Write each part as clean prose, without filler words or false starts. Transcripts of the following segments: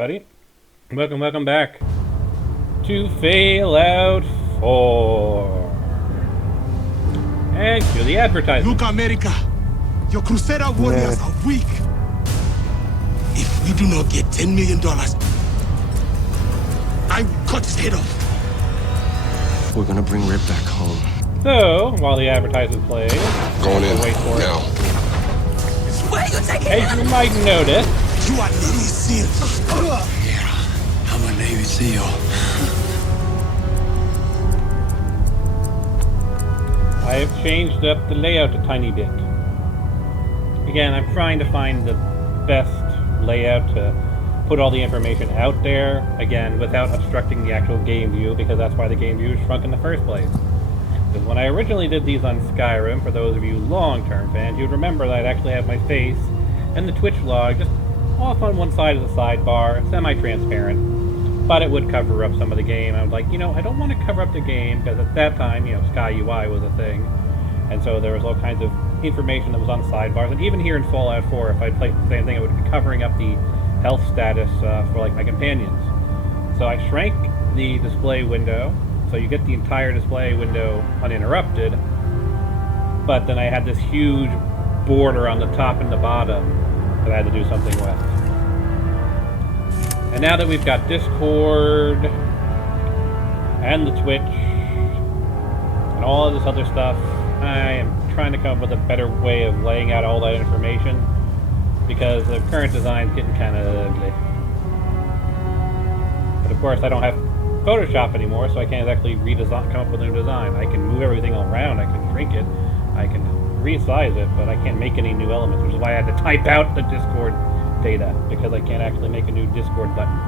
everybody. Welcome back to Fallout 4. And cue the advertisement. Look, America, your Crusader warriors are weak. If we do not get $10 million, I will cut his head off. We're gonna bring Rip back home. So, while the advertisement plays, Going in wait for now. Where are you taking As you might notice, You are Navy SEALs. Yeah, I'm a Navy SEAL. I have changed up the layout a tiny bit. Again, I'm trying to find the best layout to put all the information out there, again, without obstructing the actual game view, because that's why the game view is shrunk in the first place. Because when I originally did these on Skyrim, for those of you long-term fans, you'd remember that I'd actually have my face and the Twitch log just off on one side of the sidebar, semi-transparent, but it would cover up some of the game. I was like, I don't want to cover up the game, because at that time, Sky UI was a thing, and so there was all kinds of information that was on sidebars, and even here in Fallout 4, if I played the same thing, it would be covering up the health status for like my companions. So I shrank the display window, so you get the entire display window uninterrupted, but then I had this huge border on the top and the bottom that I had to do something with. And now that we've got Discord and the Twitch and all of this other stuff, I am trying to come up with a better way of laying out all that information, because the current design is getting kind of ugly. But of course I don't have Photoshop anymore, so I can't actually come up with a new design. I can move everything around, I can shrink it, I can resize it, but I can't make any new elements, which is why I had to type out the Discord data, because I can't actually make a new Discord button.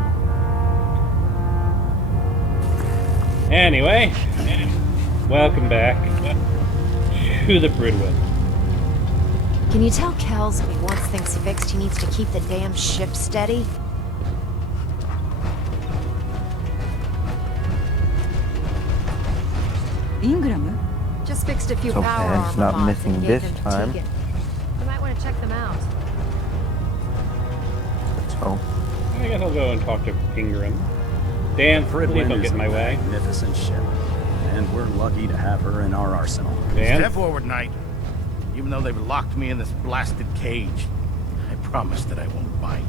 Anyway, welcome back to the Broodwood. Can you tell Kells if he wants things fixed, he needs to keep the damn ship steady? Ingram? Just fixed a few So power Ben's armor not mods missing and this gave them to time. Tegan. You might want to check them out. So, I guess I'll go and talk to Ingram. Dan, please don't get in my way. Magnificent ship, and we're lucky to have her in our arsenal. Dan? Step forward, Knight. Even though they've locked me in this blasted cage, I promise that I won't bite.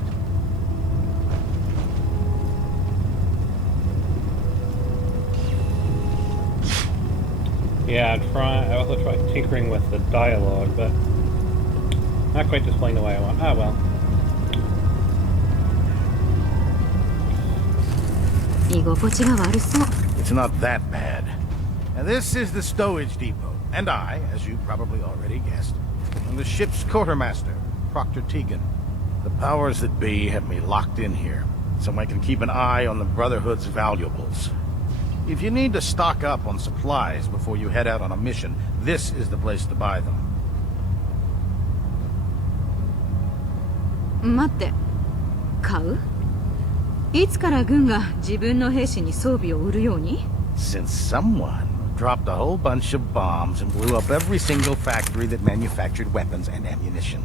Yeah, I also tried tinkering with the dialogue, but not quite displaying the way I want. Ah, well. It's not that bad. Now, this is the stowage depot, and I, as you probably already guessed, am the ship's quartermaster, Proctor Tegan. The powers that be have me locked in here, so I can keep an eye on the Brotherhood's valuables. If you need to stock up on supplies before you head out on a mission, this is the place to buy them. 待って。買う？いつから軍が自分の兵士に装備を売るように？ Since someone dropped a whole bunch of bombs and blew up every single factory that manufactured weapons and ammunition.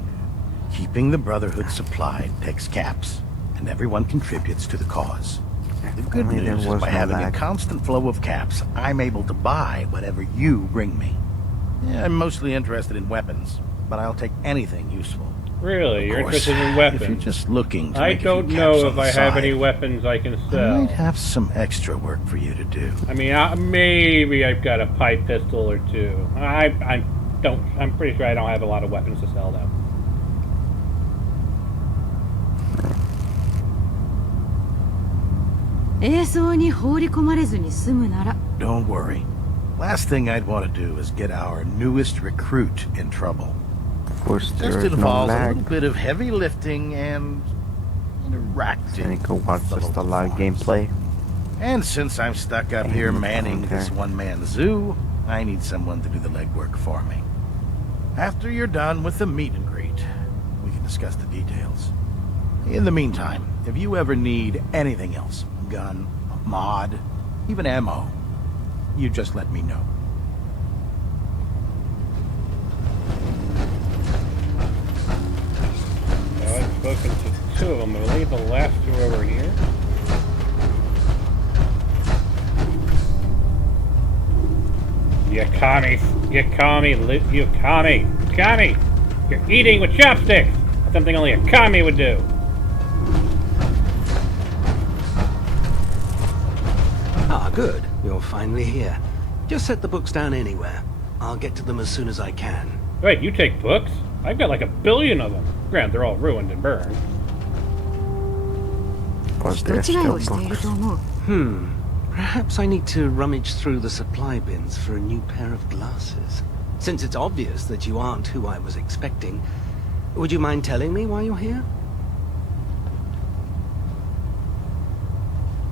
Keeping the Brotherhood supplied takes caps, and everyone contributes to the cause. The good news is by having a constant flow of caps, I'm able to buy whatever you bring me. Yeah, I'm mostly interested in weapons, but I'll take anything useful. Really? You're Of course, interested in weapons? If you're just looking to I make a few don't caps know on if the I have side, any weapons I can I sell. might have some extra work for you to do. I mean, maybe I've got a pipe pistol or two. I'm pretty sure I don't have a lot of weapons to sell, though. Don't worry. Last thing I'd want to do is get our newest recruit in trouble. of course, Just there is no involves a little lag. bit of heavy lifting and interacting. And you can watch with the just a local live farms. gameplay. And since I'm stuck up here And manning okay. this one-man zoo, I need someone to do the legwork for me. After you're done with the meet and greet, we can discuss the details. In the meantime, if you ever need anything else, gun, mod, even ammo, you just let me know. I've spoken to two of them. I believe the last two are over here. You commie! You're eating with chopsticks! That's something only a commie would do. Ah, good. You're finally here. Just set the books down anywhere. I'll get to them as soon as I can. Wait, you take books? I've got like 1 billion of them. Granted, they're all ruined and burned. Was 人 there 違い still をしている books? と思う。 Perhaps I need to rummage through the supply bins for a new pair of glasses. Since it's obvious that you aren't who I was expecting, would you mind telling me why you're here?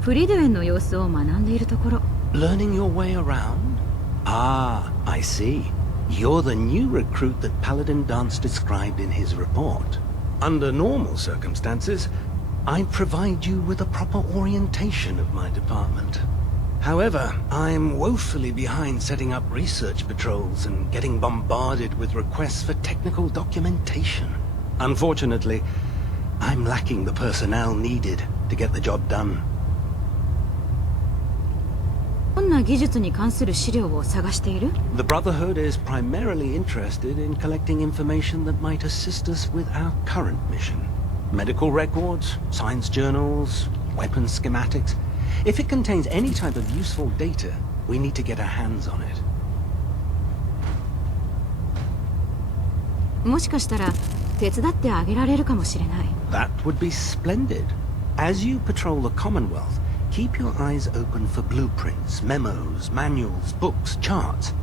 フリドゥエンの様子を学んでいるところ。 Learning your way around? Ah, I see. You're the new recruit that Paladin Dance described in his report. Under normal circumstances, I'd provide you with a proper orientation of my department. However, I'm woefully behind setting up research patrols and getting bombarded with requests for technical documentation. Unfortunately, I'm lacking the personnel needed to get the job done. どんな技術に関する資料を探している？ The Brotherhood is primarily interested in collecting information that might assist us with our current mission. Medical records, science journals, weapons schematics. If it contains any type of useful data, we need to get our hands on it. もしかしたら手伝ってあげられるかもしれない。 That would be splendid. As you patrol the Commonwealth, keep your eyes open for blueprints, memos, manuals, books, charts.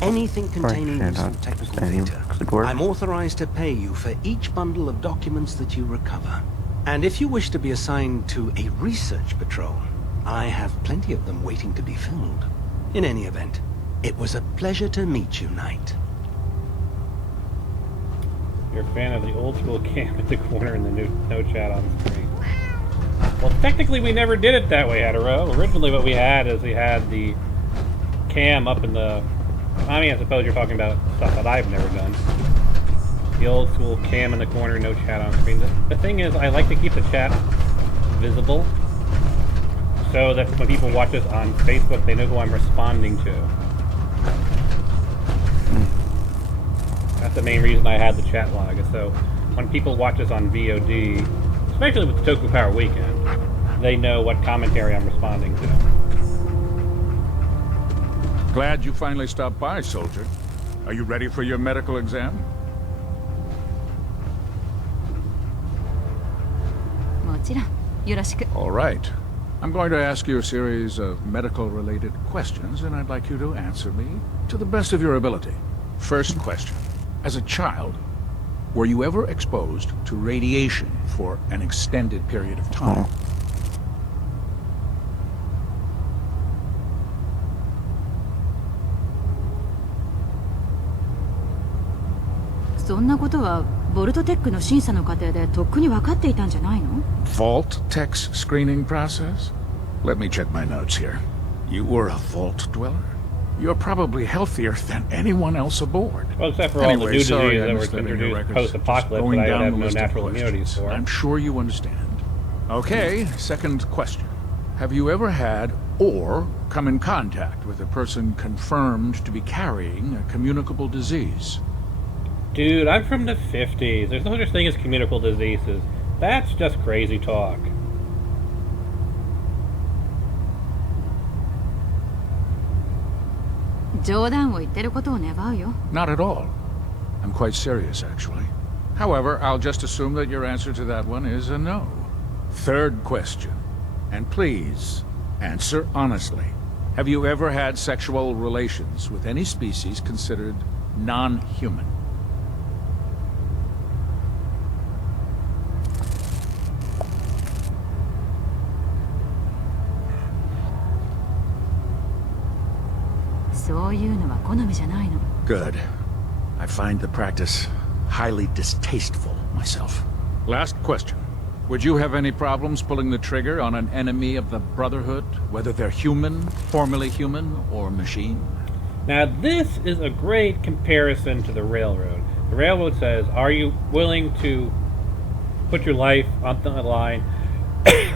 Anything containing Right, useful yeah, technical any data. could work. I'm authorized to pay you for each bundle of documents that you recover. And if you wish to be assigned to a research patrol, I have plenty of them waiting to be filled. In any event, it was a pleasure to meet you, Knight. You're a fan of the old school cam at the corner and the new no chat on screen. Well, technically we never did it that way, Hetero. Originally what we had is we had the cam up in the... I mean, I suppose you're talking about stuff that I've never done. The old school cam in the corner, no chat on screen. The thing is, I like to keep the chat visible so that when people watch us on Facebook, they know who I'm responding to. That's the main reason I had the chat log, is so when people watch us on VOD, especially with the Toku Power Weekend, they know what commentary I'm responding to. Glad you finally stopped by, soldier. Are you ready for your medical exam? もちろんよろしく。 All right. I'm going to ask you a series of medical-related questions, and I'd like you to answer me to the best of your ability. First question. As a child, were you ever exposed to radiation for an extended period of time? そんなことはボルトテックの審査の過程でとっくに分かっていたんじゃないの？ Vault Tech's screening process? Let me check my notes here. You were a vault dweller? You're probably healthier than anyone else aboard. Well, except for all the Anyway, new sorry diseases I that were missed any of your introduced records. post-apocalypse Just going that I would down have the no list of natural questions. immunities for. I'm sure you understand. Okay, second question. Have you ever had or come in contact with a person confirmed to be carrying a communicable disease? Dude, I'm from the 50s. There's no such thing as communicable diseases. That's just crazy talk. Not at all. I'm quite serious, actually. However, I'll just assume that your answer to that one is a no. Third question. And please, answer honestly. Have you ever had sexual relations with any species considered non-human? Good. I find the practice highly distasteful myself. Last question. Would you have any problems pulling the trigger on an enemy of the Brotherhood, whether they're human, formerly human, or machine? Now, this is a great comparison to the Railroad. The Railroad says, are you willing to put your life on the line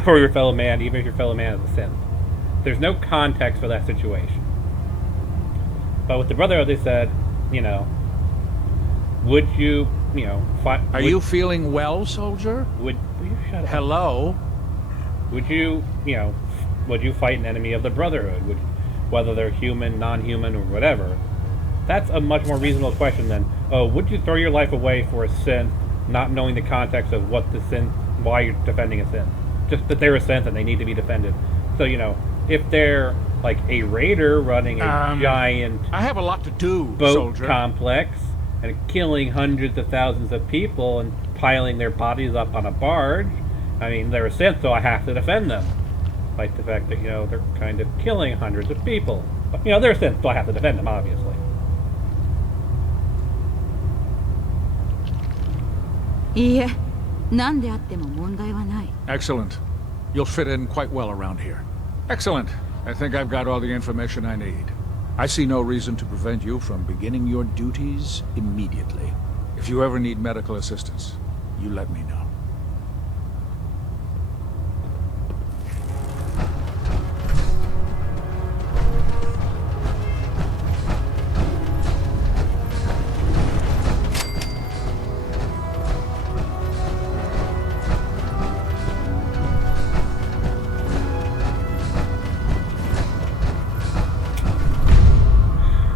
for your fellow man, even if your fellow man is a synth. There's no context for that situation. But with the Brotherhood, they said, you know, would you, you know, fight? Are you feeling well, soldier? Will you shut up? Hello? Would you, you know, would you fight an enemy of the Brotherhood? Whether they're human, non-human, or whatever. That's a much more reasonable question than, oh, would you throw your life away for a synth, not knowing the context of what the synth, why you're defending a synth? Just that they're a synth and they need to be defended. So, you know, if they're like a raider running a giant I have a lot to do, boat soldier. complex and killing hundreds of thousands of people and piling their bodies up on a barge, I mean, they're a synth, so I have to defend them. Like the fact that, you know, they're kind of killing hundreds of people. But, you know, they're a synth, so I have to defend them, obviously. Excellent. You'll fit in quite well around here. Excellent. I think I've got all the information I need. I see no reason to prevent you from beginning your duties immediately. If you ever need medical assistance, you let me know.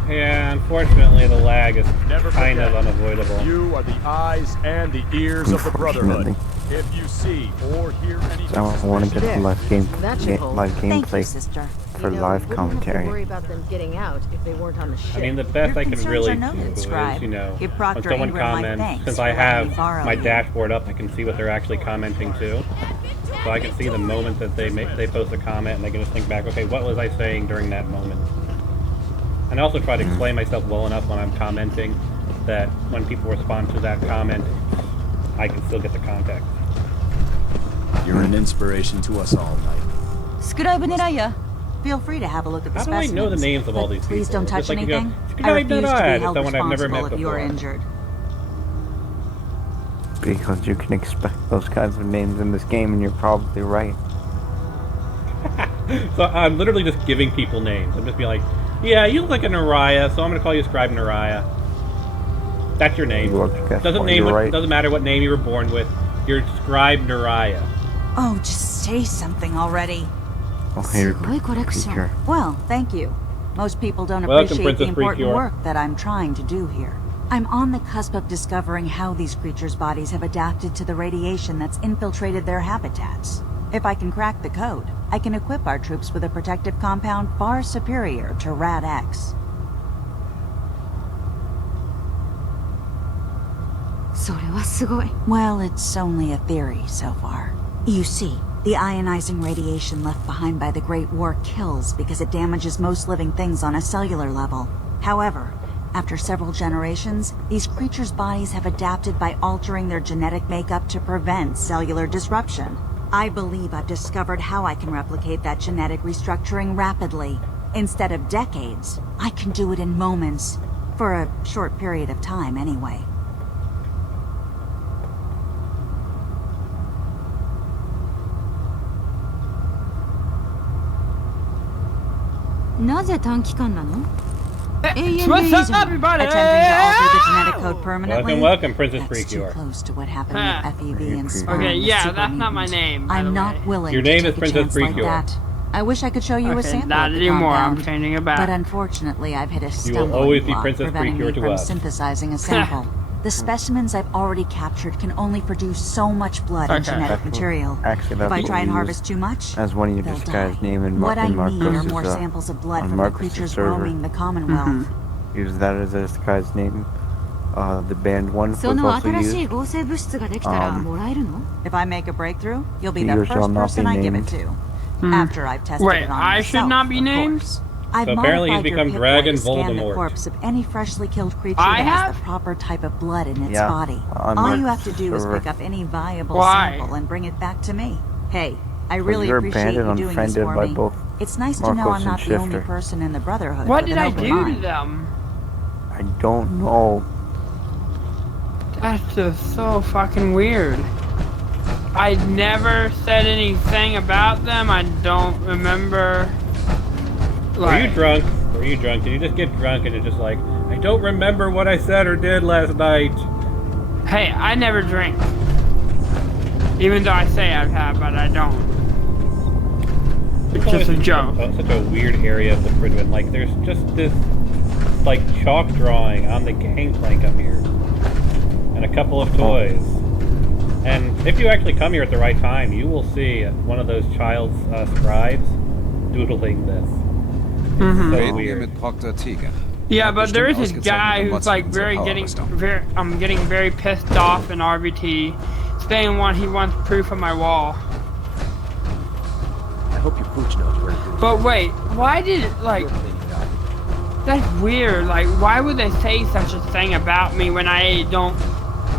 Yeah, unfortunately the lag is Never kind of forget, unavoidable. You are the eyes and the ears of the Brotherhood. Unfortunately. If you see or hear anything I want to get There. the live game, That should hold. live Thank you, gameplay sister. for You know, live we wouldn't have to commentary. worry about them getting out if they weren't on the ship. I mean, the best Your I can concerns really are do noted, is, Scribe. you know, Give when Proctor someone Ingram my comments, thanks since for I letting have me borrow my you. dashboard up, I can see what they're actually commenting too. So I can see the moment that they post a comment, and I can just think back, okay, what was I saying during that moment? And I also try to explain myself well enough when I'm commenting that when people respond to that comment, I can still get the context. You're an inspiration to us all, Knight. Scribe Neraya, feel free to have a look at the How do I specimens. know the names of all but these please people? don't touch Just like you go, anything. "Scribe I refuse to Neraya," be to held someone I've never responsible met if you're before. injured. Because you can expect those kinds of names in this game, and you're probably right. So I'm literally just giving people names. I'm just being like, yeah, you look like a Naraya, so I'm going to call you Scribe Naraya. That's your name. Well, guess Doesn't what, name you're what, right. doesn't matter what name you were born with. You're Scribe Naraya. Oh, just say something already. Oh, here, Sugoi collection. Precure. Well, thank you. Most people don't Welcome, appreciate Princess the important Precure. work that I'm trying to do here. I'm on the cusp of discovering how these creatures' bodies have adapted to the radiation that's infiltrated their habitats. If I can crack the code, I can equip our troops with a protective compound far superior to Rad-X. Well, it's only a theory so far. You see, the ionizing radiation left behind by the Great War kills because it damages most living things on a cellular level. However, after several generations, these creatures' bodies have adapted by altering their genetic makeup to prevent cellular disruption. I believe I've discovered how I can replicate that genetic restructuring rapidly. Instead of decades, I can do it in moments. For a short period of time, anyway. What's up, everybody? Attempting to alter the genetic code permanently. Welcome, Princess That's too Precure. close to what happened with FEV and Spawn. Okay, the yeah, super that's not my mutant. name, by I'm the not way. willing Your to name take is a Princess chance like Precure. that. I wish I could show you a Okay, sample not of the anymore. I'm compound, changing it back. but unfortunately I've hit a You will stumbling always be block Princess preventing Precure me to from us. synthesizing a sample. The specimens I've already captured can only produce so much blood and Okay. genetic That's what- material. actually, If that's I what try we and use harvest too much, as one of your they'll disguised die. name in What I need are Marcus's, more samples of blood on from the Marcus's creatures server. roaming the Commonwealth. Use that as a disguised name. The band one was その also 新しい used. 合成物質ができたらもらえるの If I make a breakthrough, you'll be You the shall first not person be I give it named. to. After I've tested Wait, it on I myself, should not be of named? course. I've So apparently he's modified your become Pip-Boy Dragon to scan the Voldemort. corpse of any freshly killed creature I that has have? the proper type of blood in its Yeah, body. on All you Marcus's have to do is server. pick up any viable Why? sample and bring it back to me. Hey, I really you're appreciate banned you and doing this unfriended for by me. both It's nice to know Marcos I'm not and the only Shifter. person in the Brotherhood What with did an I open do mind. to them? I don't know. That's just so fucking weird. I never said anything about them. I don't remember. Were you drunk? Were you drunk? Did you just get drunk and you're just like, I don't remember what I said or did last night? Hey, I never drink. Even though I say I have, but I don't. It's just a joke. Such a weird area of the Fridwin. Like, there's just this, like, chalk drawing on the gangplank up here. And a couple of toys. And if you actually come here at the right time, you will see one of those child's scribes doodling this. Mm-hmm. So weird. Yeah, but there is this guy who's like getting very pissed off in RBT, saying he wants proof of my wall. I hope your pooch knows where to do. But wait, why did it like? That's weird. Like, why would they say such a thing about me when I don't?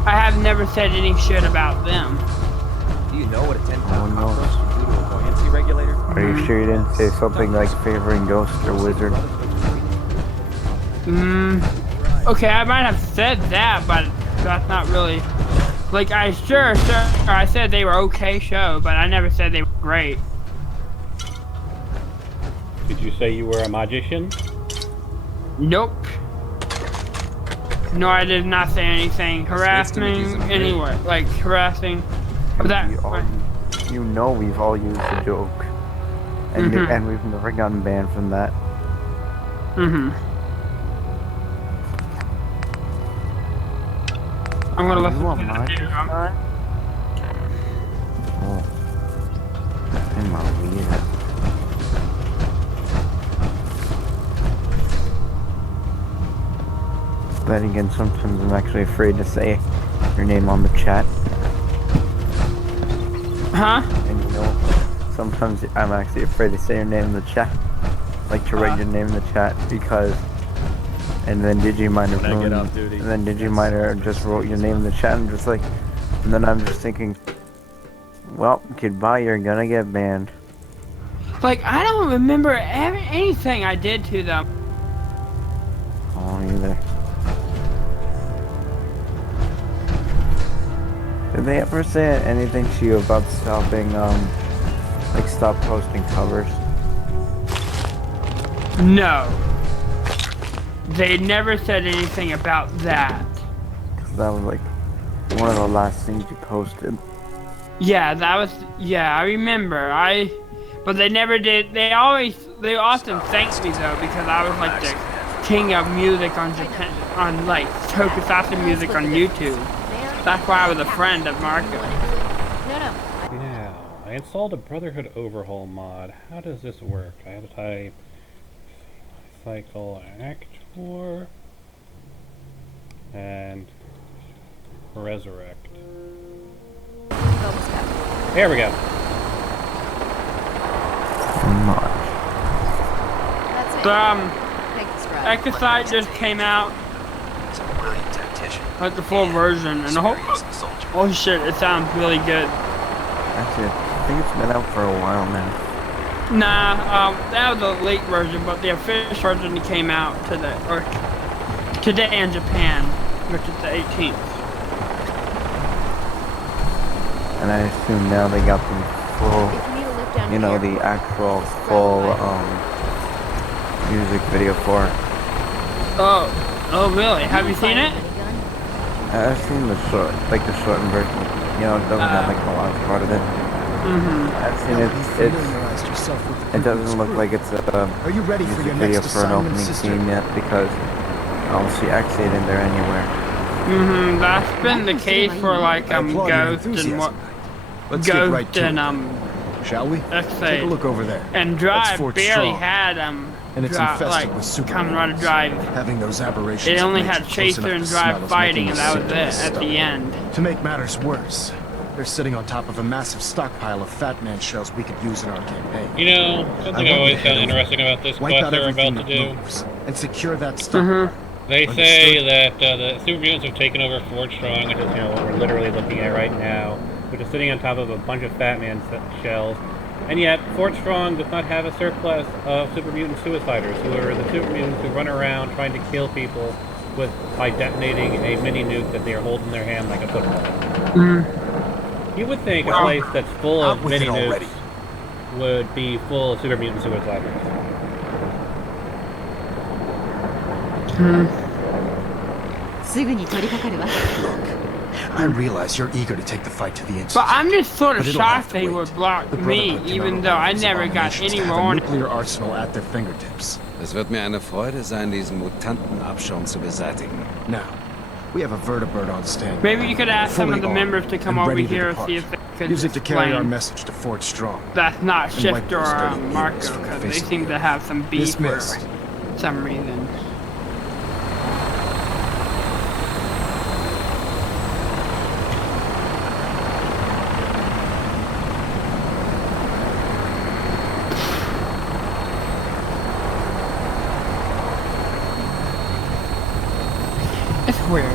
I have never said any shit about them. Do you know what a 10-pound cockroach can do to a buoyancy regulator? Are you sure you didn't say something like favoring ghost or wizard? Okay, I might have said that, but that's not really. Like, I said they were okay show, but I never said they were great. Did you say you were a magician? Nope. No, I did not say anything harassing anyway. Like harassing. That. You know we've all used a joke, and and we've never gotten banned from that. I'm gonna listen want to mine? the Oh. In my weird. Then again, sometimes I'm actually afraid to say your name on the chat. Huh? And you know, sometimes I'm actually afraid to say your name in the chat. Like to write your name in the chat because... And then Digiminer just wrote your name in the chat and just like... And then I'm just thinking... Well, goodbye, you're gonna get banned. Like, I don't remember anything I did to them. Oh, either. Did they ever say anything to you about stopping, like stop posting covers? No. They never said anything about that. Cause that was like one of the last things you posted. Yeah, I remember. But they never did. They often thanked me though, because I was like the king of music on Japan, on like Tokusatsu music on YouTube. That's why I was a friend of Marco. Yeah, I installed a Brotherhood Overhaul mod. How does this work? I have to type Cycle Actor and Resurrect. There we go. Ecosite just came out. Like the full version, and oh shit, it sounds really good. Actually, I think it's been out for a while now. Nah, that was a late version, but the official version came out today in Japan, which is the 18th. And I assume now they got the full, you know, the actual full music video for it. Oh really? Have you seen it? I've seen the shortened version. You know, it doesn't have like the last part of it. I've seen it. It doesn't look like it's a music video for an opening scene yet because I don't see X8 in there anywhere. That's been the case for like Ghost and Shall we? X8. Take a look over there. And Drive Fort barely Strong. had And it's infested with Kamen Rider Drive. Having those aberrations. It only makes had it close Chaser enough and to Drive smell is fighting, making and that me was sick it to at the the end. To make matters worse, they're sitting on top of a massive stockpile of Fat Man shells we could use in our campaign. You know, something I always found interesting about this quest they're about to do. And secure that stockpile. They say that the super mutants have taken over Fort Strong, which is, you know, what we're literally looking at right now, which is sitting on top of a bunch of Fat Man shells. And yet, Fort Strong does not have a surplus of super mutant suiciders, who are the super mutants who run around trying to kill people by detonating a mini nuke that they are holding in their hand like a football. You would think a place that's full of mini nukes would be full of super mutant suicides. I realize you're eager to take the fight to the Institute. But I'm just sort of But it'll have shocked to they wait. would block The me, Brotherhood even cannot though I allow these never got abominations any to have a warning. nuclear arsenal at their fingertips. Es wird mir eine Freude sein, diesen Mutantenabschaum zu beseitigen. Now, we have a vertibird on standby. Maybe you could ask some of fully the armed members to come and over ready to here and depart. see if they could Use it to carry our explain. message to Fort Strong. That's not And wipe Shifter those or dirty Marco, mutants from the because they face of seem the to have some beef for Dismissed. some reason. It's weird.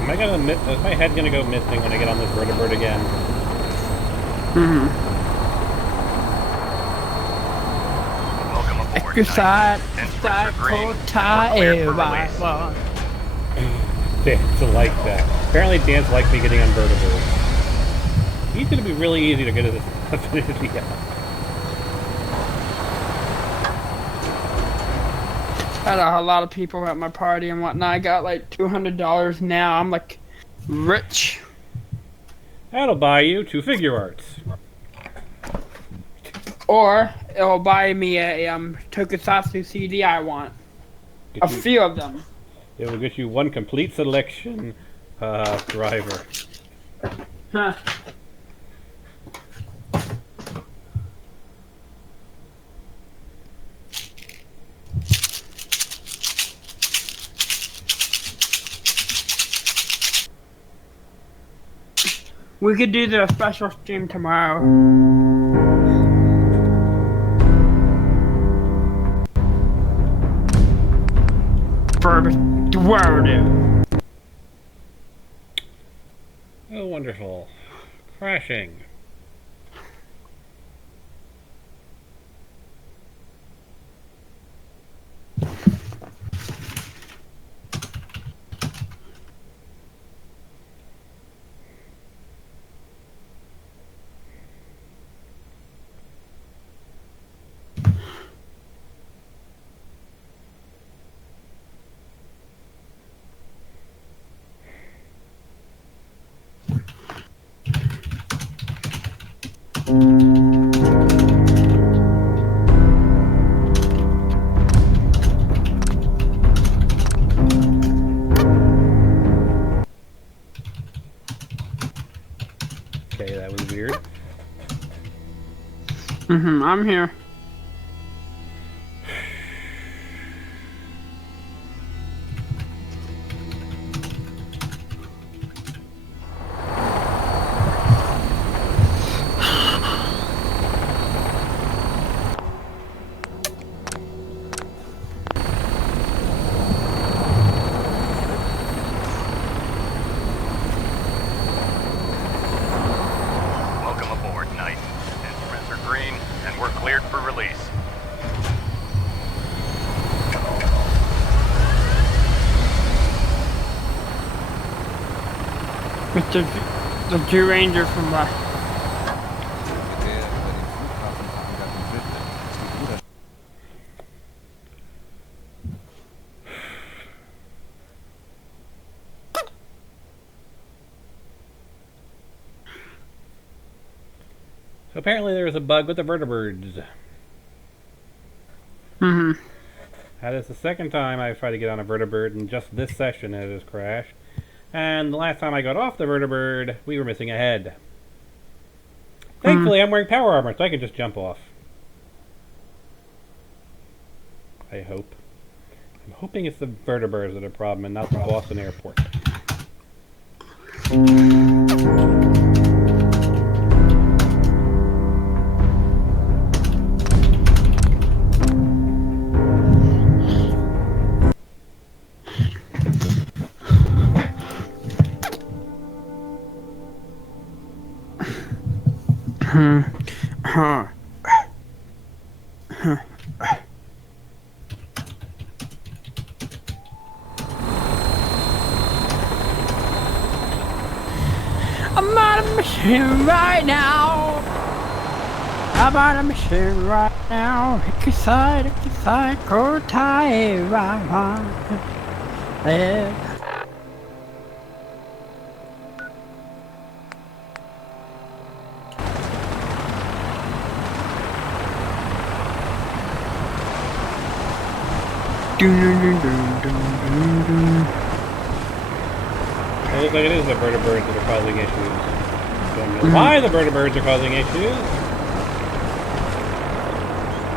Am I gonna is my head gonna go missing when I get on this vertibird again? Exercise, Dance like that. Apparently Dance likes me getting on vertibird. He's gonna be really easy to get his affinity out. I had a lot of people at my party and whatnot. I got like $200 now. I'm like rich. That'll buy you 2 figure arts. Or it'll buy me a Tokusatsu CD I want. A few of them. It will get you 1 complete selection driver. Huh. We could do the special stream tomorrow. For the world. Oh, wonderful. Crashing. Okay, that was weird. I'm here. Welcome aboard, Knight. Instruments are green, and we're cleared for release. Mr. The two Rangers from So apparently there was a bug with the vertibirds. That is the second time I've tried to get on a vertibird in just this session it has crashed. And the last time I got off the vertibird, we were missing a head. Thankfully I'm wearing power armor, so I can just jump off. I hope. I'm hoping it's the vertibirds that are a problem and not the Boston airport. I'm on a mission right now. I'm on a mission right now. Ikisai, kotai, yeah. It looks like it is the vertibirds that are causing issues. Don't know why the vertibirds are causing issues.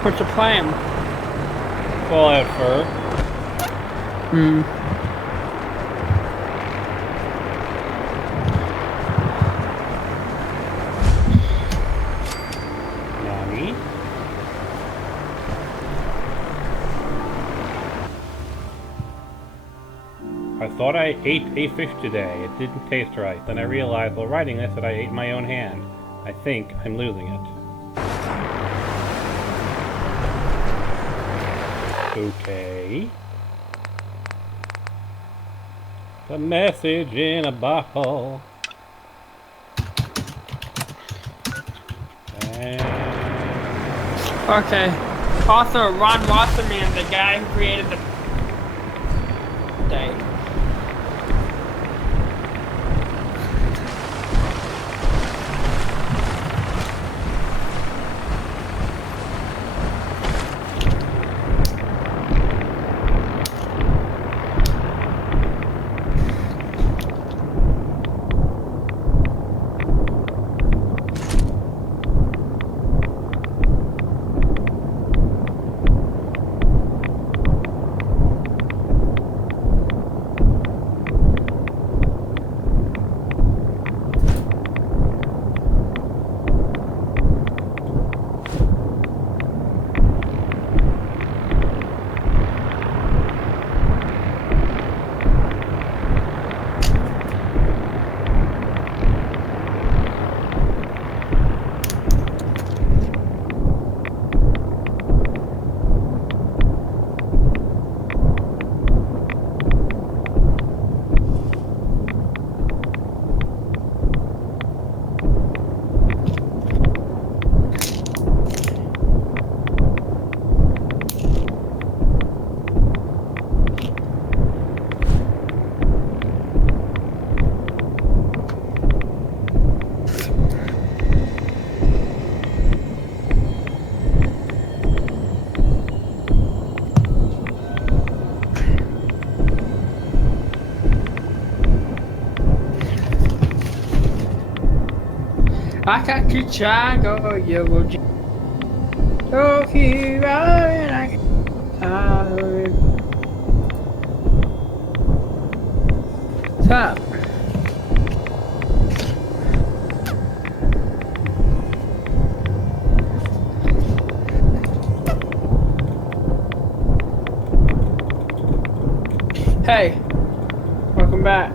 What's the plan? Fallout fur. Nani? I thought I ate a fish today. It didn't taste right. Then I realized while writing this that I ate my own hand. I think I'm losing it. Okay. The message in a bottle. Okay. Also, Ron Wasserman, the guy who created the day. Chicago, you will go here and I stop. Hey, welcome back.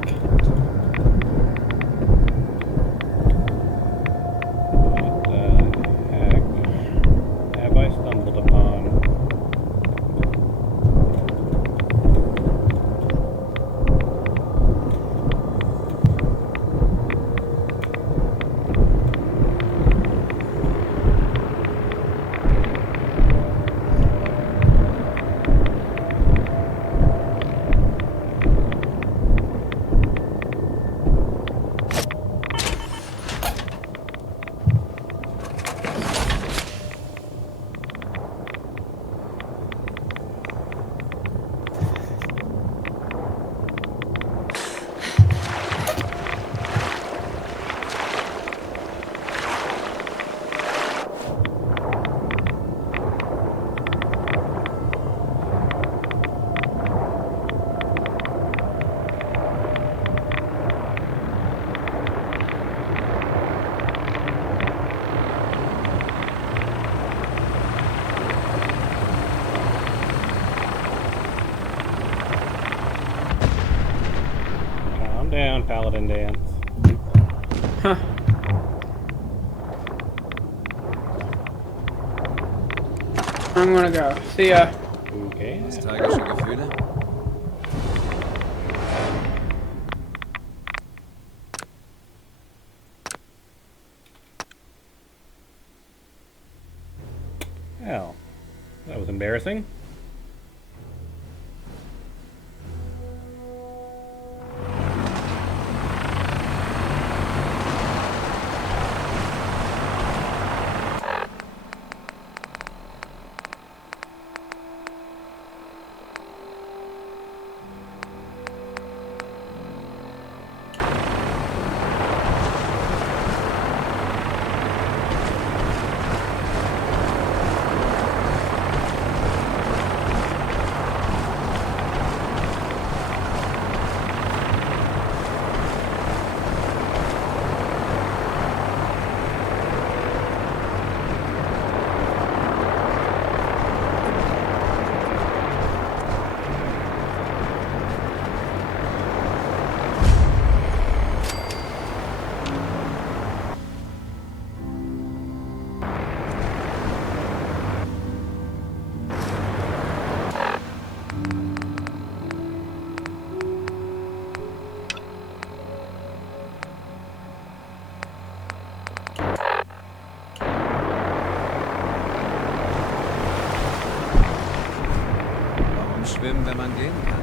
Down, Paladin Dance. Huh. I'm gonna go. See ya. Okay. Das tragische Gefühle? Well, that was embarrassing. Schwimmen, wenn man gehen kann.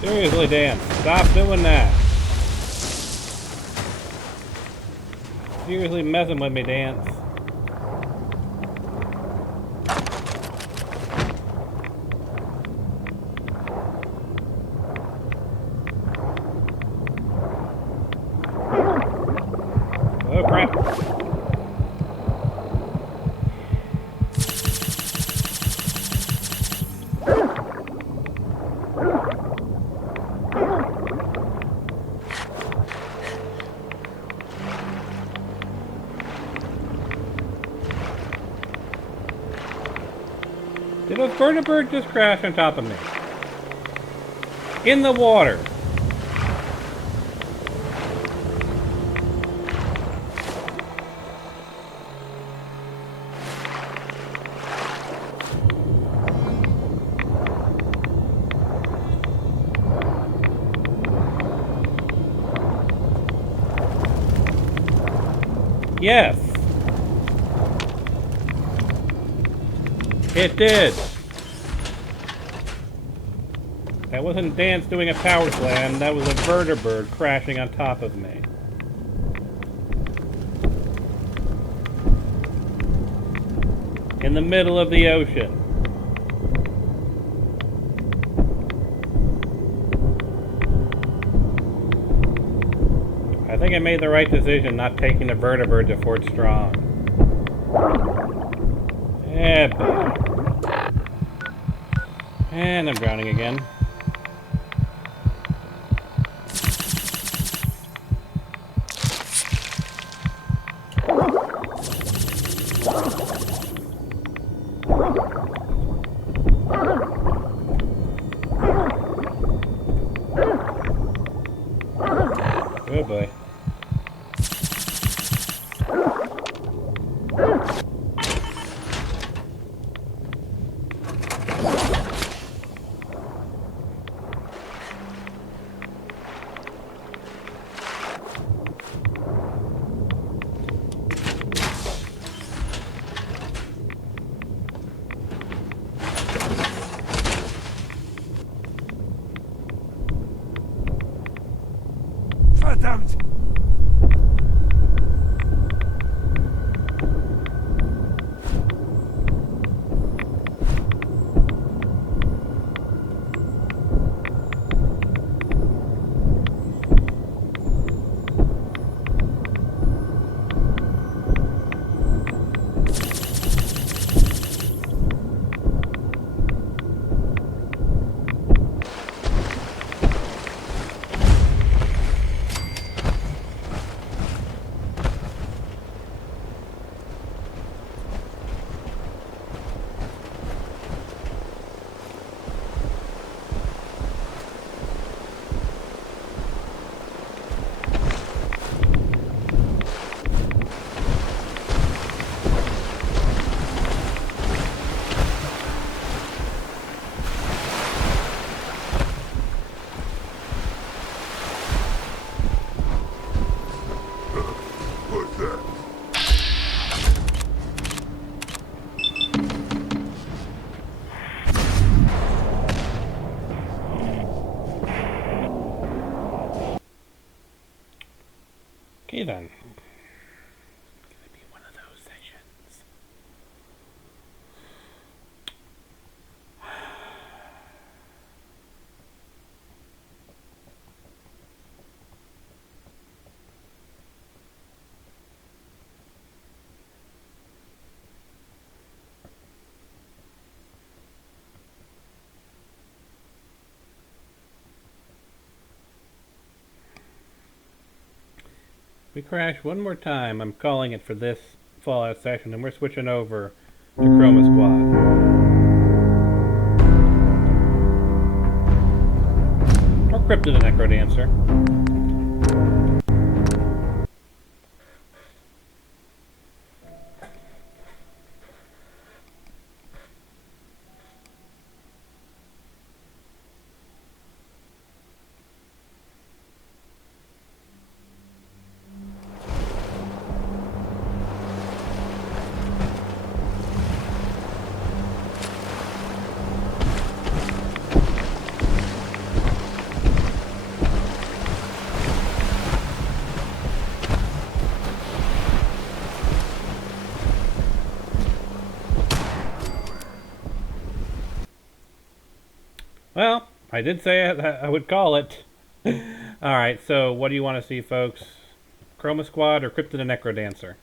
Seriously, Dan, stop doing that. Seriously messing with me, Dance. Oh crap. Did a vertebrate just crash on top of me? In the water. Yes. It did. That wasn't Dance doing a power slam, that was a vertebrate crashing on top of me. In the middle of the ocean. I think I made the right decision not taking the vertebrate to Fort Strong. Yeah, boy. And I'm drowning again. Oh boy. Verdammt! Okay then. Gonna be one of those sessions. We crash one more time, I'm calling it for this Fallout session, and we're switching over to Chroma Squad. Or Crypt of the Necrodancer. I did say I would call it. Alright, so what do you want to see, folks? Chroma Squad or Cryptid the Necrodancer?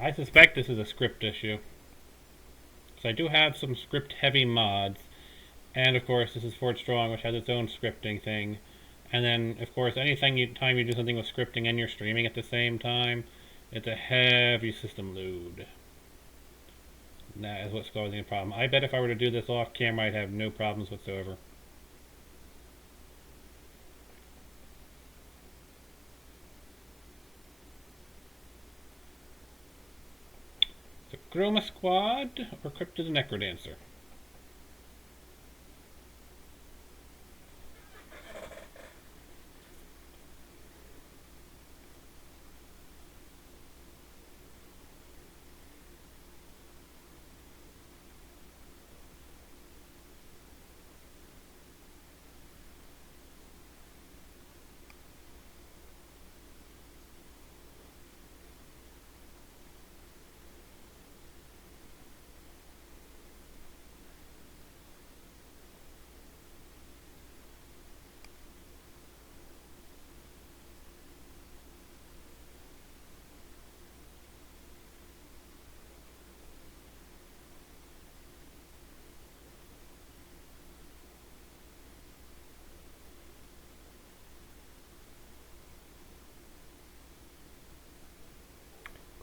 I suspect this is a script issue. So I do have some script-heavy mods. And, of course, this is Fort Strong, which has its own scripting thing. And then, of course, time you do something with scripting and you're streaming at the same time, it's a heavy system load. That is what's causing the problem. I bet if I were to do this off camera, I'd have no problems whatsoever. So, Chroma Squad or Cryptid the Necrodancer?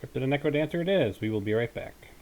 Cryptid the Necrodancer it is. We will be right back.